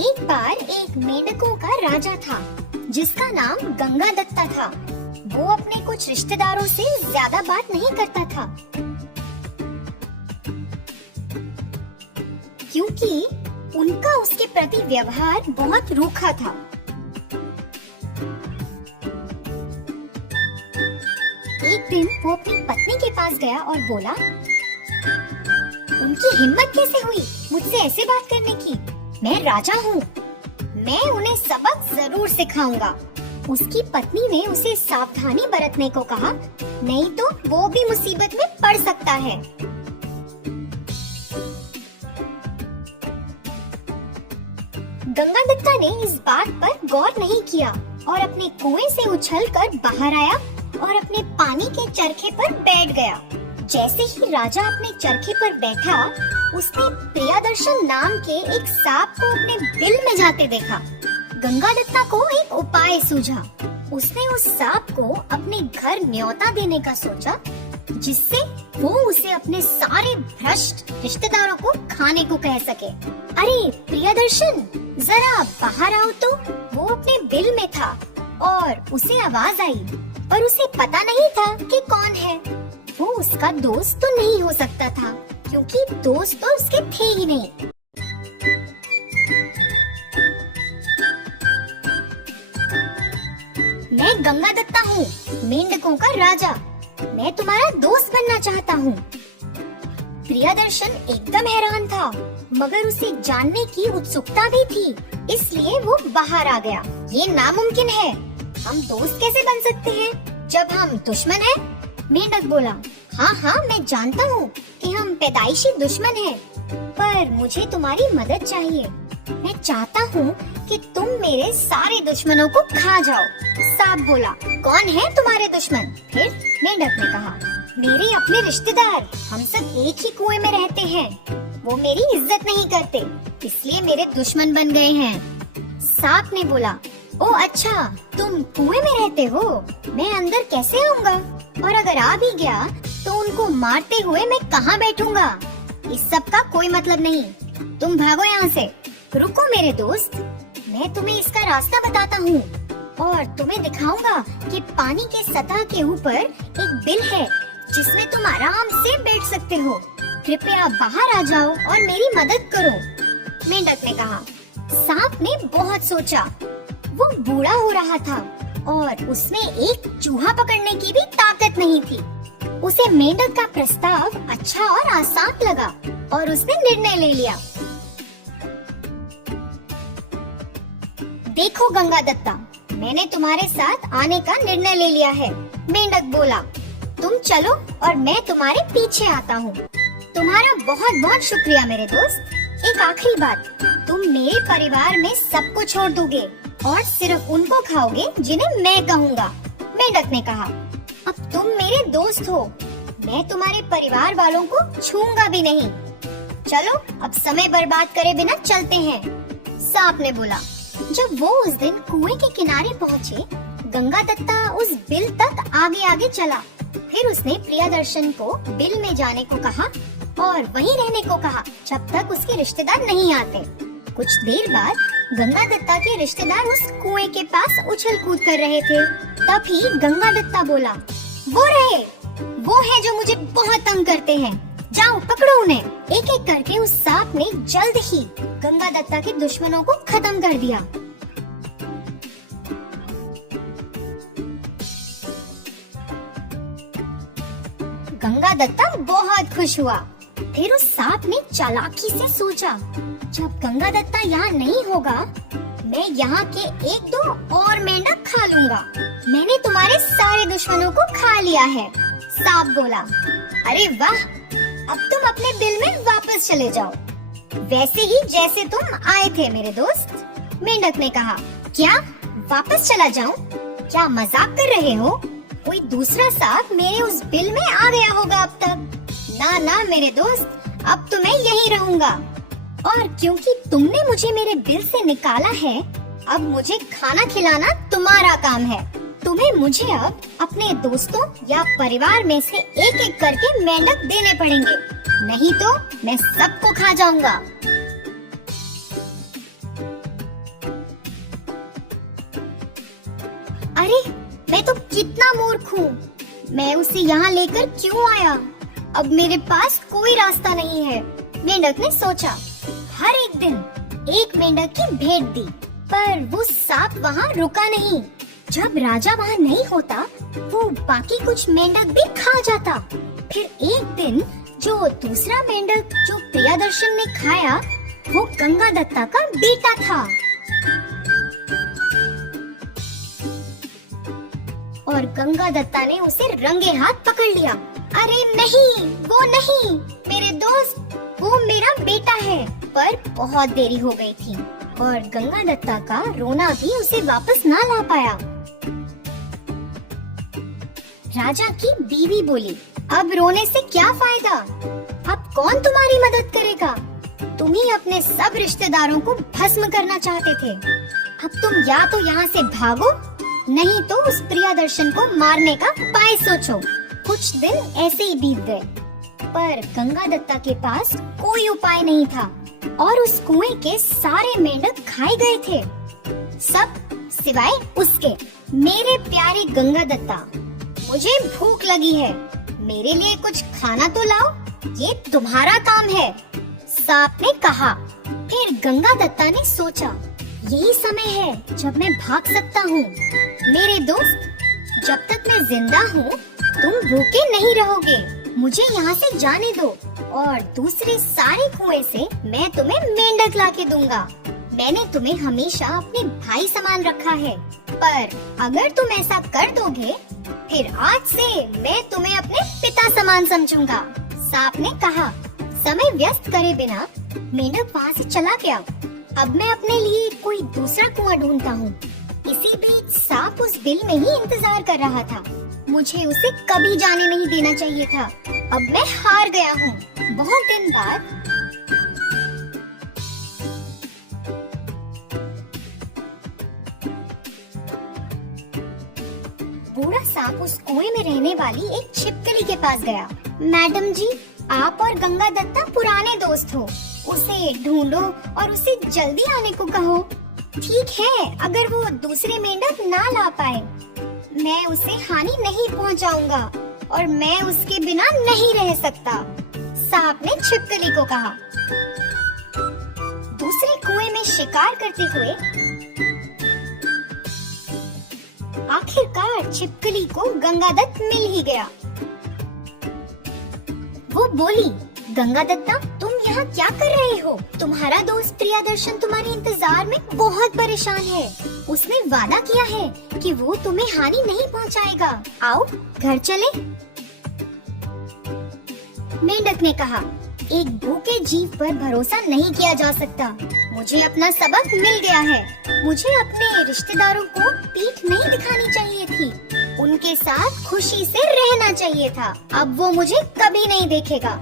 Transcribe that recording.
एक बार एक मेंढकों का राजा था जिसका नाम गंगादत्ता था। वो अपने कुछ रिश्तेदारों से ज्यादा बात नहीं करता था क्योंकि उनका उसके प्रति व्यवहार बहुत रूखा था। एक दिन वो अपनी पत्नी के पास गया और बोला, उनकी हिम्मत कैसे हुई मुझसे ऐसे बात करने की? मैं राजा हूँ, मैं उन्हें सबक जरूर सिखाऊंगा। उसकी पत्नी ने उसे सावधानी बरतने को कहा, नहीं तो वो भी मुसीबत में पड़ सकता है। गंगादत्ता ने इस बात पर गौर नहीं किया और अपने कुएं से उछलकर बाहर आया और अपने पानी के चरखे पर बैठ गया। जैसे ही राजा अपने चरखे पर बैठा, उसने प्रियदर्शन नाम के एक सांप को अपने बिल में जाते देखा। गंगादत्ता को एक उपाय सूझा। उसने उस सांप को अपने घर न्योता देने का सोचा, जिससे वो उसे अपने सारे भ्रष्ट रिश्तेदारों को खाने को कह सके। अरे प्रियदर्शन, जरा बाहर आओ तो। वो अपने बिल में था और उसे आवाज आई, पर उसे पता नहीं था कि कौन है। वो उसका दोस्त तो नहीं हो सकता था क्योंकि दोस्त तो उसके थे ही नहीं। मैं गंगादत्ता हूँ, मेंढकों का राजा। मैं तुम्हारा दोस्त बनना चाहता हूँ। प्रियदर्शन एकदम हैरान था, मगर उसे जानने की उत्सुकता भी थी, इसलिए वो बाहर आ गया। ये नामुमकिन है, हम दोस्त कैसे बन सकते हैं जब हम दुश्मन हैं? मेंढक बोला, हाँ, मैं जानता हूँ कि हम पैदाइशी दुश्मन हैं, पर मुझे तुम्हारी मदद चाहिए। मैं चाहता हूँ कि तुम मेरे सारे दुश्मनों को खा जाओ। सांप बोला, कौन है तुम्हारे दुश्मन? फिर मेंढक ने कहा, मेरे अपने रिश्तेदार, हम सब एक ही कुएं में रहते हैं। वो मेरी इज्जत नहीं करते, इसलिए मेरे दुश्मन बन गए हैं। सांप ने बोला, ओ अच्छा, तुम कुएं में रहते हो, मैं अंदर कैसे आऊँगा? और अगर आ भी गया तो उनको मारते हुए मैं कहाँ बैठूंगा? इस सब का कोई मतलब नहीं, तुम भागो यहाँ से। रुको मेरे दोस्त, मैं तुम्हें इसका रास्ता बताता हूँ और तुम्हें दिखाऊंगा कि पानी के सतह के ऊपर एक बिल है जिसमें तुम आराम से बैठ सकते हो। कृपया बाहर आ जाओ और मेरी मदद करो। मेंढक ने कहा। सांप ने बहुत सोचा, वो बूढ़ा हो रहा था और उसमें एक चूहा पकड़ने की भी ताकत नहीं थी। उसे मेंढक का प्रस्ताव अच्छा और आसान लगा और उसने निर्णय ले लिया। देखो गंगादत्ता, मैंने तुम्हारे साथ आने का निर्णय ले लिया है। मेंढक बोला, तुम चलो और मैं तुम्हारे पीछे आता हूँ। तुम्हारा बहुत बहुत शुक्रिया मेरे दोस्त। एक आखिरी बात, तुम मेरे परिवार में सबको छोड़ दोगे और सिर्फ उनको खाओगे जिन्हें मैं कहूँगा। मेंढक ने कहा, अब तुम मेरे दोस्त हो, मैं तुम्हारे परिवार वालों को छूऊंगा भी नहीं। चलो अब समय बर्बाद करे बिना चलते हैं। सांप ने बोला। जब वो उस दिन कुएं के किनारे पहुँचे, गंगादत्ता उस बिल तक आगे आगे चला। फिर उसने प्रियदर्शन को बिल में जाने को कहा और वहीं रहने को कहा जब तक उसके रिश्तेदार नहीं आते। कुछ देर बाद गंगादत्ता के रिश्तेदार उस कुएं के पास उछल कूद कर रहे थे। तभी गंगादत्ता बोला, वो रहे, वो है जो मुझे बहुत तंग करते हैं, जाओ पकड़ो उन्हें। एक एक करके उस सांप ने जल्द ही गंगादत्ता के दुश्मनों को खत्म कर दिया। गंगादत्ता बहुत खुश हुआ। फिर उस सांप ने चालाकी से सोचा, जब गंगादत्ता यहाँ नहीं होगा, मैं यहाँ के एक दो और मेंढक खा लूंगा। मैंने तुम्हारे सारे दुश्मनों को खा लिया है। सांप बोला, अरे वाह, अब तुम अपने बिल में वापस चले जाओ, वैसे ही जैसे तुम आए थे मेरे दोस्त। मेंढक ने कहा, क्या वापस चला जाऊं? क्या मजाक कर रहे हो? कोई दूसरा सांप मेरे उस बिल में आ गया होगा अब तक। ना मेरे दोस्त, अब तो मैं यहीं रहूंगा। और क्योंकि तुमने मुझे मेरे बिल से निकाला है, अब मुझे खाना खिलाना तुम्हारा काम है। तुम्हें मुझे अब अपने दोस्तों या परिवार में से एक एक करके मेंढक देने पड़ेंगे, नहीं तो मैं सबको खा जाऊंगा। मैं तो कितना मूर्ख हूँ। मैं उसे यहाँ लेकर क्यों आया? अब मेरे पास कोई रास्ता नहीं है। मेंढक ने सोचा। हर एक दिन एक मेंढक की भेंट दी, पर वो सांप वहाँ रुका नहीं। जब राजा वहाँ नहीं होता, वो बाकी कुछ मेंढक भी खा जाता। फिर एक दिन जो दूसरा मेंढक जो प्रियदर्शन ने खाया, वो गंगा दत्ता का बेटा था। और गंगा दत्ता ने उसे रंगे हाथ पकड़ लिया। अरे नहीं, वो नहीं मेरे दोस्त, वो मेरा बेटा है। पर बहुत देरी हो गई थी और गंगा दत्ता का रोना भी उसे वापस ना ला पाया। राजा की बीवी बोली, अब रोने से क्या फायदा? अब कौन तुम्हारी मदद करेगा? तुम ही अपने सब रिश्तेदारों को भस्म करना चाहते थे। अब तुम या तो यहाँ से भागो, नहीं तो उस प्रियदर्शन को मारने का उपाय सोचो। कुछ दिन ऐसे ही बीत गए, पर गंगा दत्ता के पास कोई उपाय नहीं था और उस कुएं के सारे मेंढक खाए गए थे, सब सिवाय उसके। मेरे प्यारे गंगा दत्ता, मुझे भूख लगी है, मेरे लिए कुछ खाना तो लाओ, ये तुम्हारा काम है, सांप ने कहा। फिर गंगा दत्ता ने सोचा, यही समय है जब मैं भाग सकता हूँ। मेरे दोस्त, जब तक मैं जिंदा हूँ तुम भूखे नहीं रहोगे। मुझे यहाँ से जाने दो और दूसरे सारे कुएं से मैं तुम्हें मेंढक लाके दूंगा। मैंने तुम्हें हमेशा अपने भाई समान रखा है, पर अगर तुम ऐसा कर दोगे फिर आज से मैं तुम्हें अपने पिता समान समझूंगा। सांप ने कहा। समय व्यस्त करे बिना मेंढक वहाँ से चला गया। अब मैं अपने लिए कोई दूसरा कुआं ढूंढता हूँ। इसी बीच सांप उस बिल में ही इंतजार कर रहा था। मुझे उसे कभी जाने नहीं देना चाहिए था। अब मैं हार गया हूँ। बहुत दिन बाद बूढ़ा सांप उस कुएं में रहने वाली एक छिपकली के पास गया। मैडम जी, आप और गंगा दत्ता पुराने दोस्त हो, उसे ढूंढो और उसे जल्दी आने को कहो। ठीक है, अगर वो दूसरे मेंढक ना ला पाए, मैं उसे हानि नहीं पहुंचाऊंगा और मैं उसके बिना नहीं रह सकता, सांप ने छिपकली को कहा। दूसरे कुएं में शिकार करते हुए आखिरकार छिपकली को गंगादत्त मिल ही गया। वो बोली, गंगा दत्ता, तुम यहाँ क्या कर रहे हो? तुम्हारा दोस्त प्रियदर्शन तुम्हारे इंतजार में बहुत परेशान है। उसने वादा किया है कि वो तुम्हें हानि नहीं पहुँचाएगा। आओ घर चले। मेंढक ने कहा, एक भूखे जीव पर भरोसा नहीं किया जा सकता। मुझे अपना सबक मिल गया है। मुझे अपने रिश्तेदारों को पीठ नहीं दिखानी चाहिए थी, उनके साथ खुशी से रहना चाहिए था। अब वो मुझे कभी नहीं देखेगा।